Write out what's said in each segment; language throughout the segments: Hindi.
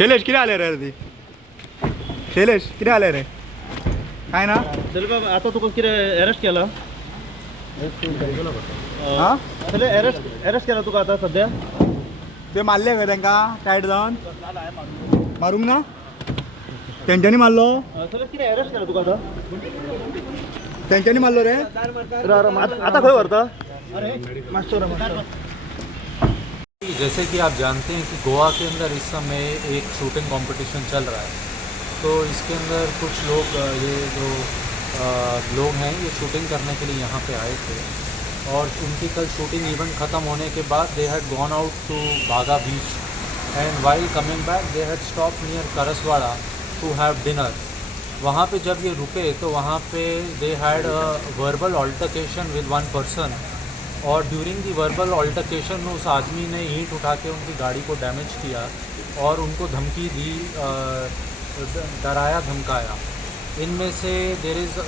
शैलेश किती आले रे ती शैलेश किती आले रे काय ना दिलबाग आता तुका कितें अरेस्ट केला हा अरेस्ट केला तुका आता सध्या ते मारले खंय तांकां टायट जावन मारूंक ना तेंच्यांनी मारलो कितें अरेस्ट केला तुका आता तेंच्यांनी मारलो रे आता खंय व्हरता जैसे कि आप जानते हैं कि गोवा के अंदर इस समय एक शूटिंग कंपटीशन चल रहा है, तो इसके अंदर कुछ लोग ये जो लोग हैं ये शूटिंग करने के लिए यहाँ पे आए थे और उनकी कल शूटिंग इवेंट ख़त्म होने के बाद they had gone out to Baga beach and while coming back they had stop near Karaswada to have dinner. वहाँ पे जब ये रुके तो वहाँ पे they had a verbal altercation with one person और ड्यूरिंग दी वर्बल ऑल्टरकेशन उस आदमी ने ईंट उठा के उनकी गाड़ी को डैमेज किया और उनको धमकी दी, डराया धमकाया। इनमें से there is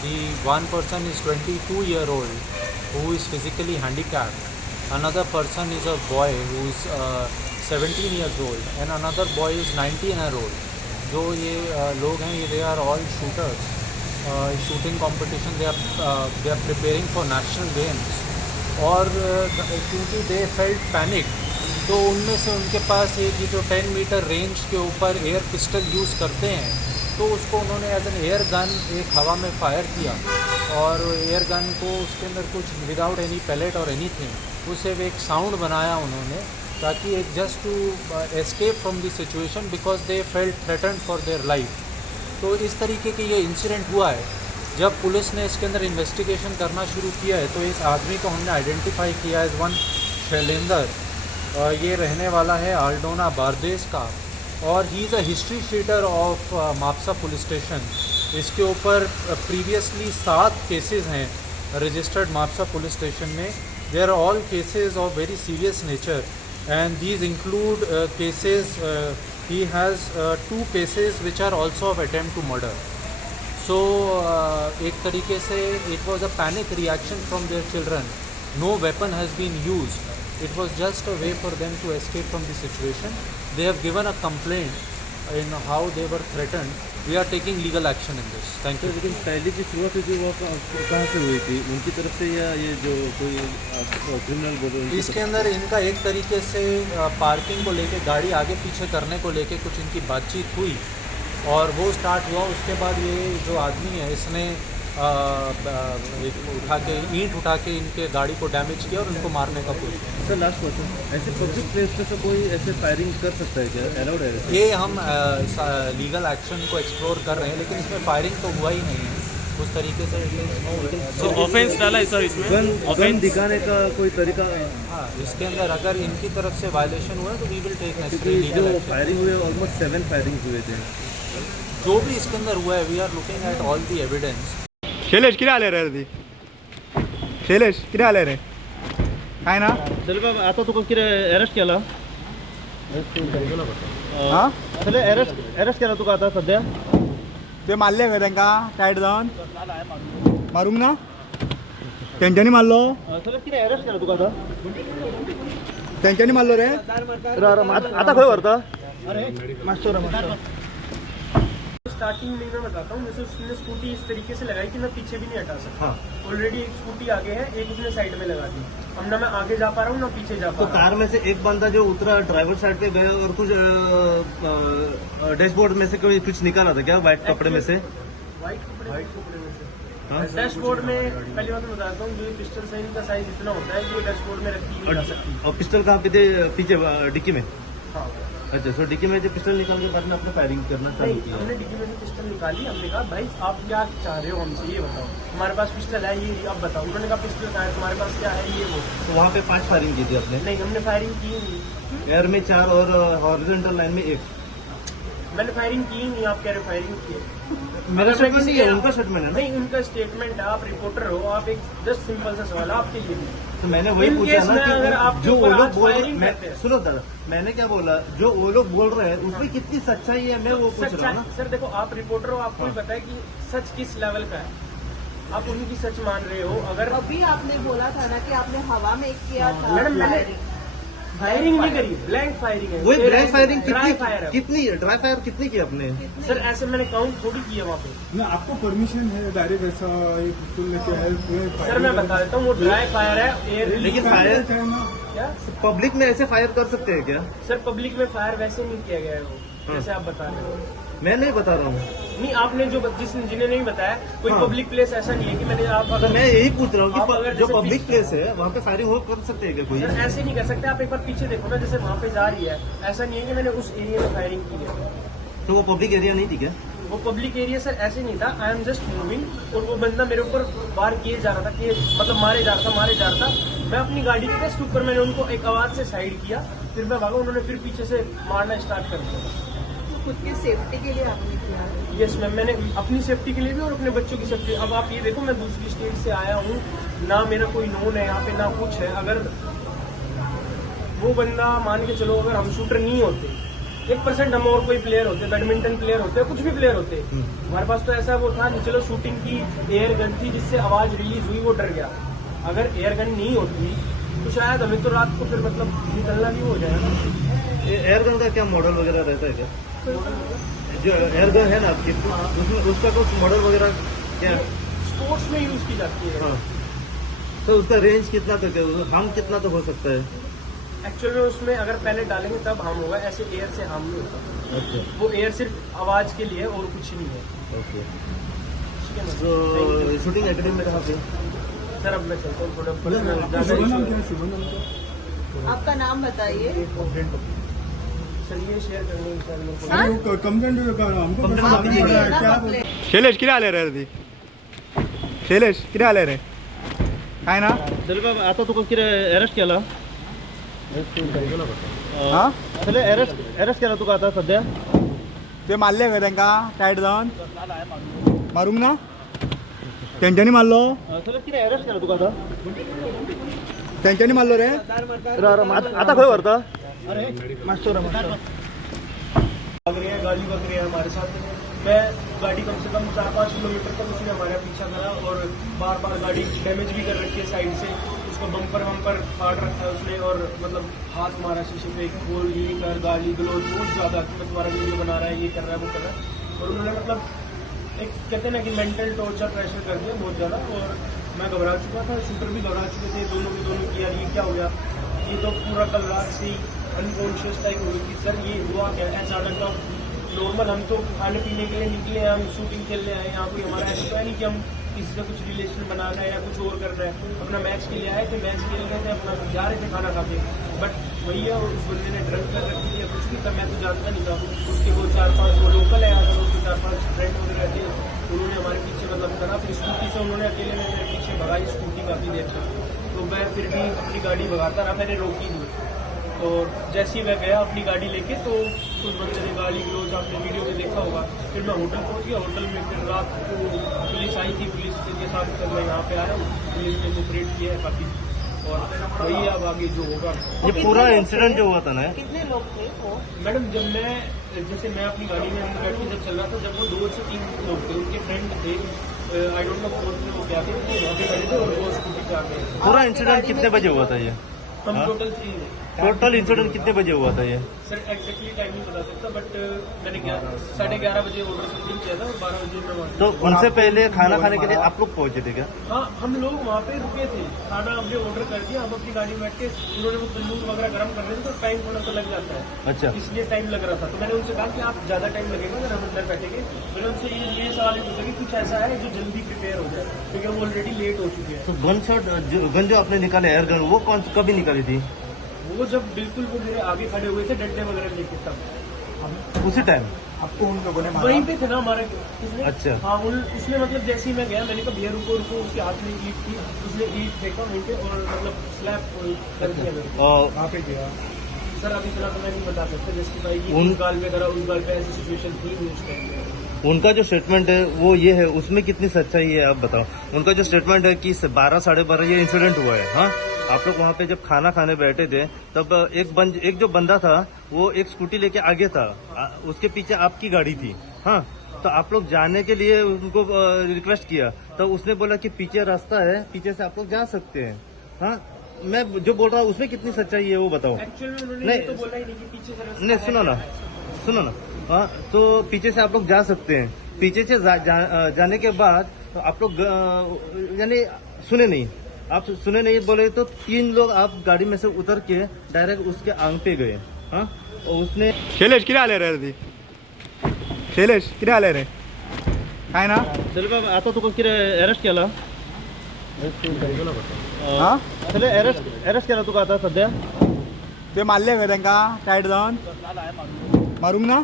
the one person is 22 year old who is physically handicapped, another person is a boy who is 17 years old and another boy is 19 year old। जो ये लोग हैं ये they are all shooters, shooting competition they are preparing for national games और क्योंकि दे फेल्ट पैनिक तो उनमें से उनके पास एक जो 10 मीटर रेंज के ऊपर एयर पिस्टल यूज़ करते हैं तो उसको उन्होंने एज एन एयर गन एक हवा में फायर किया और एयर गन को उसके अंदर कुछ विदाउट एनी पैलेट और एनीथिंग उससे एक साउंड बनाया उन्होंने ताकि एक just to escape from the situation because they felt threatened for their life. तो इस तरीके के ये इंसिडेंट हुआ है। जब पुलिस ने इसके अंदर इन्वेस्टिगेशन करना शुरू किया है तो इस आदमी को हमने आइडेंटिफाई किया एज वन शैलेंदर, ये रहने वाला है आल्डोना बारदेस का और ही is a history sheeter of Mapusa police station. इसके ऊपर प्रीवियसली 7 केसेस हैं रजिस्टर्ड मापसा पुलिस स्टेशन में। There are all cases of very serious nature and these include cases, he has 2 cases which are also of attempt to murder। So एक तरीके से it was a panic reaction from their children, no weapon has been used, it was just a way for them to escape from the situation। They have given a complaint in how they were threatened, we are taking legal action in this। Thank you। लेकिन पहले की शुरुआत जो वो कहाँ से हुई थी, उनकी तरफ से या ये जो कोई क्रिमिनल बोल रहे इसके अंदर इनका एक तरीके से पार्किंग को लेके गाड़ी आगे पीछे करने को लेके कुछ इनकी बातचीत हुई और वो स्टार्ट हुआ। उसके बाद ये जो आदमी है इसने ईंट उठा के इनके गाड़ी को डैमेज किया और उनको मारने का कोशिश। सर लास्ट क्वेश्चन, ऐसे पब्लिक प्लेस पे से कोई ऐसे फायरिंग कर सकता है क्या, अलाउड है? ये हम लीगल एक्शन को एक्सप्लोर कर रहे हैं लेकिन इसमें फायरिंग तो हुआ ही नहीं है उस तरीके से। तो ऑफेंस डाला है सर इसमें, गन दिखाने का कोई तरीका? हाँ, इसके अंदर अगर इनकी तरफ से वायलेशन हुआ है तो वी विल टेक नेसेसरी जो लीगल एक्शन। फायरिंग हुए ऑलमोस्ट 7 फायरिंग हुए थे, जो भी इसके अंदर हुआ है we are looking at all the evidence. Shailesh किती आले रे ती शैलेश किती आले रे काय ना दिलबाग आता तुका कितें अरेस्ट केला हा अरेस्ट केला तुका आता सध्या ते मारले खंय तांकां टायट जावन मारूंक ना तेंच्यांनी मारलो कितें अरेस्ट केला तुका आता तेंच्यांनी मारलो रे आता खंय व्हरता स्टार्टिंग में मैं बताता हूँ, जैसे उसने स्कूटी इस तरीके से लगाई कि मैं पीछे भी नहीं हटा सकता। ऑलरेडी एक स्कूटी आगे है, एक उसने साइड में लगा दी। अब ना मैं आगे जा पा रहा हूँ ना पीछे जा पा तो रहा हूँ। कार में से एक बंदा जो उतरा ड्राइवर साइड पे गया और कुछ डैशबोर्ड में से कोई कुछ निकाला था क्या, व्हाइट कपड़े में से? व्हाइट कपड़े में से डैशबोर्ड में पहली बात मैं बताता हूँ, ये पिस्टल साइन का साइज इतना होता है कि डैशबोर्ड में रखी हुई जा सकती है। और पिस्टल कहाँ पे थे? पीछे डिक्की में? हाँ। अच्छा, सो डिक्की में जो पिस्टल निकाल के बाद में आपने फायरिंग करना चालू नहीं, किया? हमने डिग्गी में से पिस्टल निकाली। हमने कहा भाई आप क्या चाह रहे हो हमसे, ये बताओ। हमारे पास पिस्टल है ये, अब बताओ। उन्होंने कहा पिस्टल कहाँ है, तुम्हारे पास क्या है, ये वो। तो वहाँ पे 5 फायरिंग की थी आपने? नहीं, हमने फायरिंग की नहीं। एयर में 4 और हॉरिजॉन्टल लाइन में 1। मैंने फायरिंग की नहीं, आप कह रहे फायरिंग की। मेरा स्टेटमेंट नहीं है, उनका स्टेटमेंट है ना? नहीं, उनका स्टेटमेंट है। आप रिपोर्टर हो, आप एक जस्ट सिंपल सा सवाल है आपके लिए भी। तो मैंने वही पूछा ना अगर कि आप जो वो लोग बोल रहे, सुनो दादा, मैंने क्या बोला, जो वो लोग बोल रहे हैं उसमें कितनी सच्चाई है मैं वो पूछ रहा हूँ ना। सर देखो, आप रिपोर्टर हो, आपको भी पता है कि सच किस लेवल का है। आप उनकी सच मान रहे हो। अगर अभी आपने बोला था ना कि आपने हवा में किया था मैडम, फायरिंग नहीं करी, ब्लैंक फायरिंग है। वही ब्लैंक फायरिंग ड्राई फायर है। कितनी ड्राई फायर कितनी की आपने? सर ऐसे मैंने काउंट थोड़ी किया वहाँ पे। ना आपको परमिशन है डायरेक्ट ऐसा एक पिस्तौल लेके है? सर मैं बता देता हूँ, वो ड्राई फायर है, एयर लेकिन फायर क्या पब्लिक में ऐसे फायर कर सकते हैं क्या? सर पब्लिक में फायर वैसे नहीं किया गया है वो, जैसे आप बता रहे हो। मैं नहीं बता रहा हूँ। नहीं, आपने जो जिन्हें नहीं बताया, कोई हाँ। पब्लिक प्लेस ऐसा नहीं है कि मैंने आप तो मैं यही पूछ रहा आप हूँ अगर कि जो जैसे पब्लिक प्लेस है वहाँ पे फायरिंग हो कर सकते हैं क्या कोई? सर ऐसे नहीं कर सकते। आप एक बार पीछे देखो ना, जैसे वहाँ पे जा रही है, ऐसा नहीं है कि मैंने उस एरिया में फायरिंग की है। तो वो पब्लिक एरिया नहीं थी क्या? वो पब्लिक एरिया सर ऐसे नहीं था। आई एम जस्ट मूविंग और वो बंदा मेरे ऊपर वार किए जा रहा था, कि मतलब मारे जा रहा था। मैं अपनी गाड़ी के जस्ट ऊपर, मैंने उनको एक आवाज से साइड किया, फिर मैं भागा, उन्होंने फिर पीछे से मारना स्टार्ट कर दिया। खुद की सेफ्टी के लिए आपने किया है? यस मैम, मैंने अपनी सेफ्टी के लिए भी और अपने बच्चों की सेफ्टी। अब आप ये देखो, मैं दूसरी स्टेट से आया हूँ, ना मेरा कोई नोन है यहाँ पे, ना कुछ है। अगर वो बंदा मान के चलो, अगर हम शूटर नहीं होते, 1% हम और कोई प्लेयर होते, बैडमिंटन प्लेयर होते, कुछ भी प्लेयर होते, हमारे पास तो ऐसा वो था नहीं। चलो शूटिंग की एयर गन थी जिससे आवाज रिलीज हुई, वो डर गया। अगर एयर गन नहीं होती तो शायद हमें तो रात को फिर मतलब निकलना भी हो जाएगा। एयर गन का क्या मॉडल वगैरह रहता है क्या? जो एयर गन है ना आपकी, उसमें उसका कुछ मॉडल वगैरह क्या? स्पोर्ट्स में यूज की जाती है। हाँ। तो उसका रेंज कितना तक है, हम कितना तो हो सकता है? एक्चुअल में उसमें अगर पहले डालेंगे तब हार्म होगा, ऐसे एयर से हार्म नहीं होता। अच्छा, वो एयर सिर्फ आवाज के लिए और कुछ नहीं है। ओके। ठीक है ना? तो शूटिंग एकेडमी में कहाँ पे? सर अब मैं चलता हूँ थोड़ा आपका शुभ नाम क्या है? शुभ नाम क्या? आपका नाम बताइए। सर ये शेयर करने की सर मेरे को हाँ? अरे वो कंप्लेंट हमको कंप्लेंट बस आपने मालूम पड़ा है, किया क्या ना बोल- complaint? शैलेश किती आले रे ती? शैलेश किती आले रे? काय ना? आता तुका कितें अरेस्ट केला? हा? अरेस्ट केला तुका आता सध्या? ते मारले का त्यांका टायट जाऊन? मारूंक ना? त्यांच्यानी मारलो? सर कितें अरेस्ट केला तुका आता? त्यांच्यानी मारलो रे? आता खंय व्हरता? भाग रहे हैं, गाड़ी भाग रही है हमारे साथ। मैं गाड़ी कम से कम 4-5 किलोमीटर तक उसने हमारा पीछा करा और बार बार गाड़ी डैमेज भी कर रखी है साइड से। उसका बम्पर फाड़ रखा है उसने और मतलब हाथ मारा शीशे पे, बोल ये कर, गाली गलौज बहुत ज्यादा कि मैं तुम्हारा वीडियो बना रहा है, ये कर रहा है, वो कर रहा है। और उन्होंने मतलब एक कहते हैं ना कि मेंटल टॉर्चर प्रेशर कर दिया बहुत ज़्यादा। और मैं घबरा चुका था, शूटर भी घबरा चुके थे, दोनों के दोनों की यार ये क्या हो गया। ये तो पूरा कल रात से अनकॉन्शियस टाइप हो गई कि सर ये हुआ क्या है अचानक। का नॉर्मल हम तो खाने पीने के लिए निकले हैं, हम शूटिंग खेलने आए, यहाँ कोई हमारा ऐसा तो है नहीं कि हम किसी से कुछ रिलेशन बनाना है या कुछ और करना है। अपना मैच के लिए आए थे, मैच खेल रहे थे, अपना जा रहे थे खाना खाते। बट वही है, उस बंदे ने ड्रग कर रखी थी या कुछ भी था, मैं तो जानता नहीं था। उसके वो 4-5 वो लोकल है, अगर उसके 4-5 फ्रेंड वगैरह थे, उन्होंने हमारे पीछे मतलब करा। फिर स्कूटी से उन्होंने अकेले में मेरे पीछे भगाई स्कूटी काफ़ी देर तक। तो मैं फिर भी अपनी गाड़ी भगाता रहा, मैंने रोकी नहीं। और जैसे ही मैं गया अपनी गाड़ी लेके तो उस बंदे ने गाली गलौज आपने वीडियो में देखा होगा। फिर मैं होटल पहुंच गया, होटल में फिर रात को पुलिस आई थी, पुलिस के साथ कल मैं यहाँ पे आया हूँ। पुलिस ने कोऑपरेट किया है काफ़ी और वही अब आगे जो होगा। ये पूरा इंसिडेंट जो हुआ था ना, कितने लोग थे वो? मैडम जब मैं जैसे मैं अपनी गाड़ी में अंदर बैठ के जब चल रहा था, जब वो 2 से 3 लोग थे, उनके फ्रेंड थे, आई डोंट नो फोर्थ में वो क्या थे, वो वहाँ पे खड़े थे और वो स्कूटी पे आ गए। पूरा इंसिडेंट कितने बजे हुआ था ये? हम हाँ? टोटल 3 थे। टोटल इंसिडेंट कितने बजे हुआ था ये? सर एग्जैक्टली टाइम नहीं बता सकता, बट मैंने 11:30 बजे ऑर्डर सबमिट किया था और 12 बजे मैं वहाँ। तो उनसे पहले खाना खाने के लिए आप लोग पहुंचे थे क्या? हाँ, हम लोग वहाँ पे रुके थे, खाना हमने ऑर्डर कर दिया। हम अपनी गाड़ी में बैठ के, उन्होंने वो तंदूर वगैरह गर्म कर रहे थे, तो टाइम थोड़ा सा लग जाता है, अच्छा, इसलिए टाइम लग रहा था। तो मैंने उनसे कहा कि आप ज़्यादा टाइम लगेगा अगर हम अंदर बैठेंगे। मैंने उनसे ये सवाल पूछा कि कुछ ऐसा है जो जल्दी प्रिपेयर हो जाए, क्योंकि वो ऑलरेडी लेट हो चुके हैं। तो गन जो आपने निकाले एयर गन, वो कभी निकाली थी? वो जब बिल्कुल वो मेरे आगे खड़े हुए थे डंडे वगैरह लेके, तब उसी टाइम आपको उन लोगों ने मारा? वहीं पे थे ना हमारे उसने। अच्छा। हाँ, उसने मतलब जैसे ही मैं गया, मैंने कहा भैया रुको रुको, उसके हाथ में ईट थी, उसने ईट फेंका वहीं पे और मतलब स्लैप कर दिया मेरे को। और कहाँ पे गया? सर अभी इतना तो मैं नहीं बता सकता जस्टिफाई की उन- उस गाल पे करा, उस गाल पे ऐसी सिचुएशन थी नहीं उस टाइम में। उनका जो स्टेटमेंट है वो ये है, उसमें कितनी सच्चाई है आप बताओ? उनका जो स्टेटमेंट है कि 12-12:30 ये इंसिडेंट हुआ है। हाँ, आप लोग वहाँ पे जब खाना खाने बैठे थे तब एक जो बंदा था वो एक स्कूटी लेके आगे था, उसके पीछे आपकी गाड़ी थी। हाँ, तो आप लोग जाने के लिए उनको रिक्वेस्ट किया, तो उसने बोला कि पीछे रास्ता है, पीछे से आप लोग जा सकते हैं। हाँ, मैं जो बोल रहा हूँ उसमें कितनी सच्चाई है वो बताओ। एक्चुअल में उन्होंने नहीं, ये तो बोला ही नहीं कि पीछे से रास्ता नहीं है। सुनो ना हाँ, तो पीछे से आप लोग जा सकते हैं। पीछे से जाने के बाद तो आप लोग यानी सुने नहीं बोले तो 3 लोग आप गाड़ी में से उतर के डायरेक्ट उसके आंग पे गए। हाँ, और उसने शैलेश किती आले रे ती शैलेश किती आले रे काय ना आता तुका कितें अरेस्ट केला? हा अरेस्ट केला तुका आता सध्या? ते मारले खंय तांकां टायट जावन मारूंक ना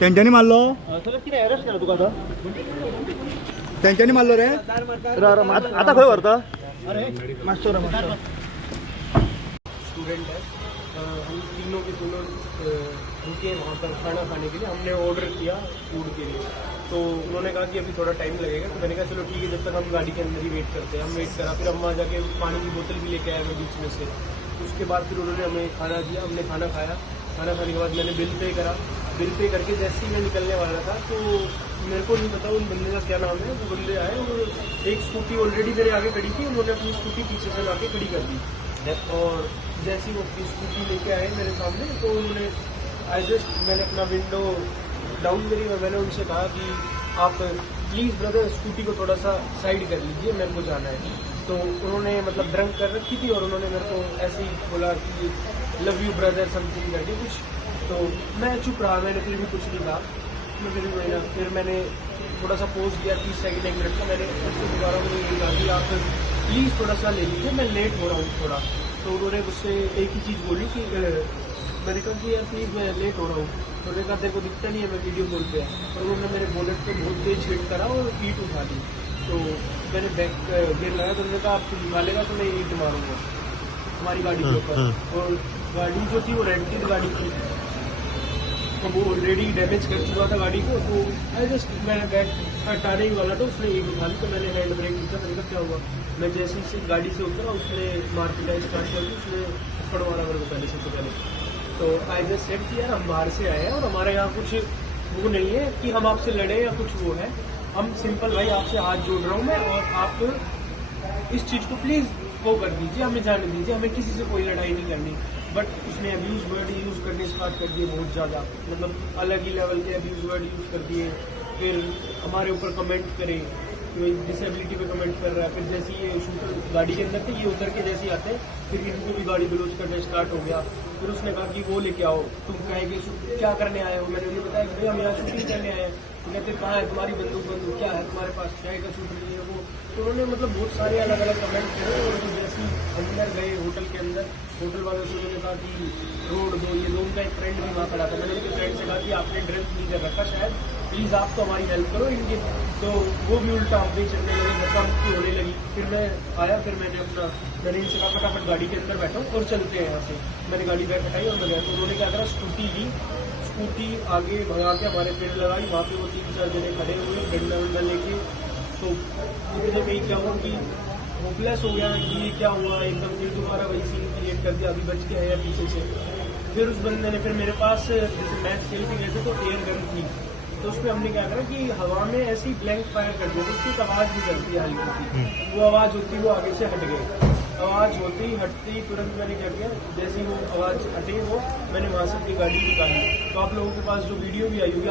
तेंच्यांनी मारलो कितें अरेस्ट केला तुका आता? तेंच्यांनी मारलो रे आता खंय व्हरता? स्टूडेंट है हम तीनों के तीनों रुके वहाँ पर खाना खाने के लिए। हमने ऑर्डर किया फूड के लिए, तो उन्होंने कहा कि अभी थोड़ा टाइम लगेगा। तो मैंने कहा चलो ठीक है, जब तक हम गाड़ी के अंदर ही वेट करते हैं। हम वेट करा, फिर हम वहाँ जाके पानी की बोतल भी लेके आए मैं बीच में से। उसके बाद फिर उन्होंने हमें खाना दिया, हमने खाना खाया। खाना खाने के बाद मैंने बिल पे करा। बिल पे करके जैसे ही मैं निकलने वाला था तो मेरे को नहीं पता उन बंदे का क्या नाम है। वो बंदे आए और एक स्कूटी ऑलरेडी मेरे आगे खड़ी थी, उन्होंने अपनी स्कूटी पीछे से लाके खड़ी कर दी। और जैसे ही वो अपनी स्कूटी लेके आए मेरे सामने तो उन्होंने मैंने अपना विंडो डाउन करी और मैंने उनसे कहा कि आप प्लीज़ ब्रदर स्कूटी को थोड़ा सा साइड कर लीजिए, मेरे को जाना है। तो उन्होंने मतलब ड्रंक कर रखी थी और उन्होंने मेरे को ऐसे ही बोला कि लव यू ब्रदर समथिंग करके कुछ। तो मैं चुप रहा, मैंने फिर भी कुछ नहीं कहा। फिर मैंने थोड़ा सा पोज किया 30 सेकंड 1 मिनट का। मैंने उससे दोबारा मुझे ये कहा कि आप प्लीज़ थोड़ा सा ले लीजिए, मैं लेट हो रहा हूँ थोड़ा। तो उन्होंने मुझसे एक ही चीज़ बोली कि मैंने कहा कि यार प्लीज़ मैं लेट हो रहा हूँ। तो उन्होंने कहा तेरे को दिखता नहीं है मैं वीडियो कॉल पे। और उन्होंने मेरे बोनेट पे बहुत तेज हिट करा और ईट उठा ली। तो मैंने बैक गियर लगाया तो उन्होंने कहा आप निकालेगा तो मैं ईट मारूंगा हमारी गाड़ी के ऊपर। और गाड़ी जो थी वो रेंटेड गाड़ी थी, तो वो ऑलरेडी डैमेज कर चुका था गाड़ी को। तो मैंने बैक हटाने ही वाला था, उसने एक उठा ली। तो मैंने हैंड ब्रेक किया, मैंने कहा क्या हुआ। मैं जैसे ही गाड़ी से उतरा उसने मार पिटाई स्टार्ट कर दी, उसने थप्पड़ मारा मेरे को पहले से पहले। तो आई जस्ट सेड कि यार हम बाहर से आए हैं और हमारे यहाँ कुछ वो नहीं है कि हम आपसे लड़े या कुछ वो है। हम सिंपल भाई आपसे हाथ जोड़ रहा हूँ मैं, और आप इस चीज़ को प्लीज़ वो कर दीजिए, हमें जाने दीजिए, हमें किसी से कोई लड़ाई नहीं करनी। बट उसने अब्यूज वर्ड यूज़ करने स्टार्ट कर दिए बहुत ज़्यादा, मतलब अलग ही लेवल के अब्यूज वर्ड यूज़ कर दिए। फिर हमारे ऊपर कमेंट करे, डिसेबिलिटी पे कमेंट कर रहा है। फिर जैसे ये शूटर गाड़ी के अंदर थे, ये उतर के जैसे आते फिर इनको भी गाड़ी गलोच करना स्टार्ट हो गया। फिर उसने कहा कि वो लेके आओ, तुम कहेंगे क्या करने आए हो। मैंने उन्हें बताया कि भाई हम यहाँ शूटिंग करने आए हैं। तो कहते कहाँ है तुम्हारी बंदूक क्या है तुम्हारे पास, क्या का शूटर नहीं है वो। तो उन्होंने मतलब बहुत सारे अलग अलग कमेंट करे। और जैसे ही अंदर गए होटल के अंदर, होटल वालों से उन्होंने कहा कि रोड दो, ये दो। उनका एक फ्रेंड भी वहाँ खड़ा था। मैंने उनके फ्रेंड से कहा कि आपने ड्रिंक नहीं कर रखा शायद, प्लीज़ आप तो हमारी हेल्प करो इनकी। तो वो भी उल्टा हम भी चलने लगे, धक्का मुक्की होने लगी। फिर मैं आया, फिर मैंने इनसे कहा फटाफट गाड़ी के अंदर बैठो और चलते हैं यहाँ से। मैंने गाड़ी बैठ हटाई और मैं गया। तो उन्होंने क्या करा, स्कूटी ली, स्कूटी आगे भगा के हमारे पेड़ लगाई। वहाँ पे वो 3-4 जने खड़े हुए डंडा वंडा लेके। तो इतने में क्या हुआ कि होपलेस हो गया कि ये क्या हुआ एकदम। फिर दोबारा वही सीन क्रिएट कर दिया, अभी बच के है या पीछे से। फिर उस बंदे ने फिर मेरे पास जैसे मैच खेल के गए थे तो एयर गन थी, तो उसमें हमने क्या करा कि हवा में ऐसे ही ब्लैंक फायर कर दिया। तो उसकी एक आवाज़ भी करती है हल्की सी, वो आवाज़ होती वो आगे से हट गए। आवाज़ होते ही हटते ही तुरंत मैंने क्या किया, जैसे ही वो आवाज़ हटे वो मैंने वहाँ से अपनी गाड़ी निकाली। तो आप लोगों के पास जो वीडियो भी आई होगी